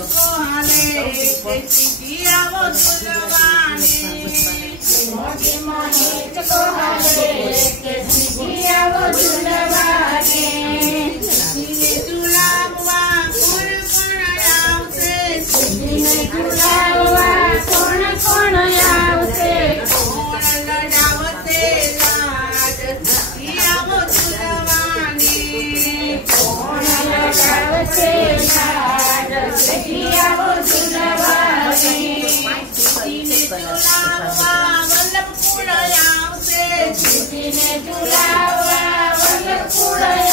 को हाले सिटिया वो दुलवाने मोटी मोहित को हाले सिटिया वो दुलवाने सीने दुलावा कोण कोण आवसे सीने दुलावा कोण कोण आवसे कोण लडावते लाड सिटिया वो दुलवाने कोण लडावते लाड सिटिया वो दुलवाने सीने दुलावा वल्लभ कुळ आवसे सीने दुलावा वल्लभ कुळ